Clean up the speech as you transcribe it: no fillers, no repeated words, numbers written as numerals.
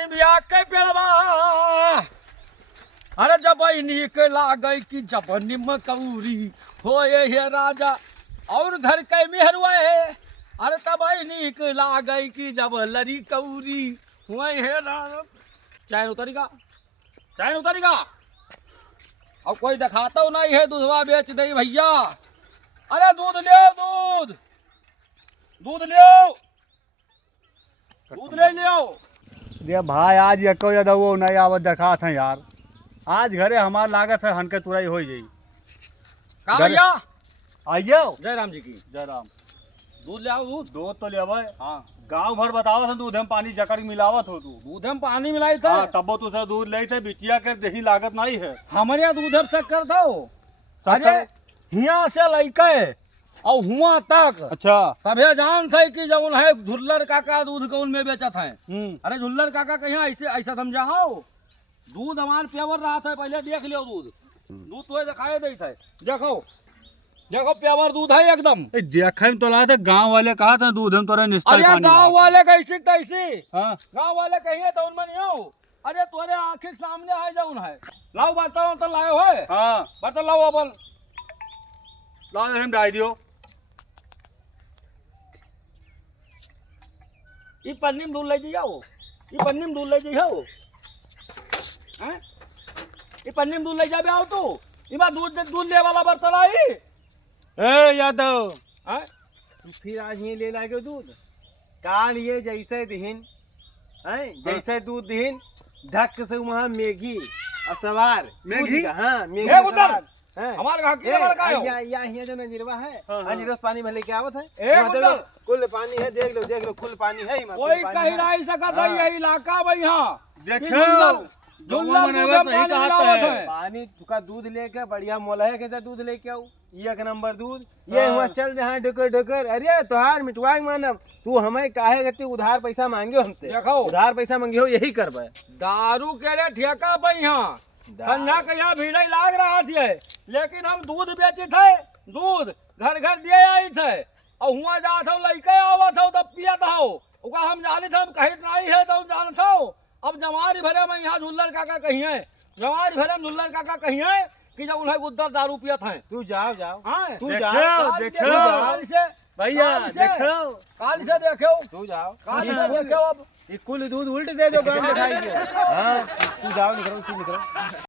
Nivea के पेड़वा अरे जब नीक लागई कि जब निम कौरी होए हे राजा और घर के मेहरुआ है अरे तब नीक लागई कि जब लरी कौरी हुए हे राजा। चैन उतरेगा चैन उतरेगा और कोई दिखाता नहीं है दूधवा बेच दे भैया। अरे दूध ले दूध दूध ले दूध ले लियो। दे भाई आज एको या दवो नहीं आवत देखा था यार। आज घरे हमार लागत है हनके तुरई हो जाई। का भैया आइयो जय राम जी की जय राम। दूध ले आओ दूध। दूध तो लेवे हाँ गांव भर बतावत है दूध में पानी जकड़ मिलावत हो तू। दूध में पानी मिलाई था। हाँ तबो तू से दूध ले थे बिटिया के देही लागत नहीं है। हमारे यहाँ दूध शक्कर था वो। अरे हिया से लइके और हुआ तक अच्छा सभे जान थे कि जब है झुल्लर काका दूध कौन में बेचत है। अरे झुल्लर काका कहीं ऐसे ऐसा समझाओ दूध हमारे प्यावर रहा था पहले देख लियो दूध दूध तो दिखाई दे थे। देखो देखो प्यावर दूध है एकदम। देखे में तो लगा था गाँव वाले कहा था दूध हम तोरे निस्तर अरे पानी गाँव वाले कैसे तैसे हाँ गाँव वाले कहिए तो उनमें नहीं आओ। अरे तुम्हारे आंखें के सामने है जौन है लाओ बताओ तो लाओ है। हाँ बता लाओ अपन लाओ हम डाल दियो। ये पन्नी में दूध ले जाओ ये पन्नी में दूध ले जाओ हैं ये पन्नी में दूध ले जाबे आओ तू इमा दूध दूध ले वाला बर्तन आई। ए यादव हैं तू फिर आज ये ले लागे दूध काल ये जैसे दिहिन हैं जैसे दूध दिहिन धक से वहाँ मैगी और सवार मैगी? हाँ मैगी ए और उधर सवार, हैं? हमारे घर ए, की लड़का है या यहाँ जो नजरवा है हाँ, हाँ। नजरवा पानी में लेके आवत है ए, वहाँ बुड्ढा। देखो, कुल पानी है देख लो कुल पानी है वहाँ, कोई कुल पानी कहीं है। नहीं सकता हाँ। ये इलाका में यहाँ देखो झुल्लर मने दूध बस में यही पानी कहा मिलावत है। है। पानी का दूध लेके बढ़िया मोल है कैसा दूध लेके आऊ एक नंबर दूध ये हुआ चल रहा है ढुकर ढुकर। अरे तोहार मिटवाए मानब तू हमें काहे गति उधार पैसा मांगे हमसे देखो उधार पैसा मांगे हो यही करबे दारू के लिए ठेका पे यहाँ संध्या के यहाँ भीड़ लाग रहा थी लेकिन हम दूध बेचे थे दूध घर घर दिए आई थे और हुआ जात हो लइके आवत हो तब पियत हो ओका हम जाने थे हम कहीं नहीं है तो हम जानत हो। अब जमारी भरे में यहाँ झुल्लर काका कहीं है जमारी भरे में झुल्लर काका कहीं है कि जब उन्हें गुद्दर दारू पियत है। तू जाओ जाओ हाँ तू देखो, जाओ देखो। काल से भैया काल से- देखो काल से देखो तू जाओ काल से देखो अब ये कुल दूध उल्ट दे जो गांव दिखाई दे हाँ तू जाओ निकलो तू निकलो।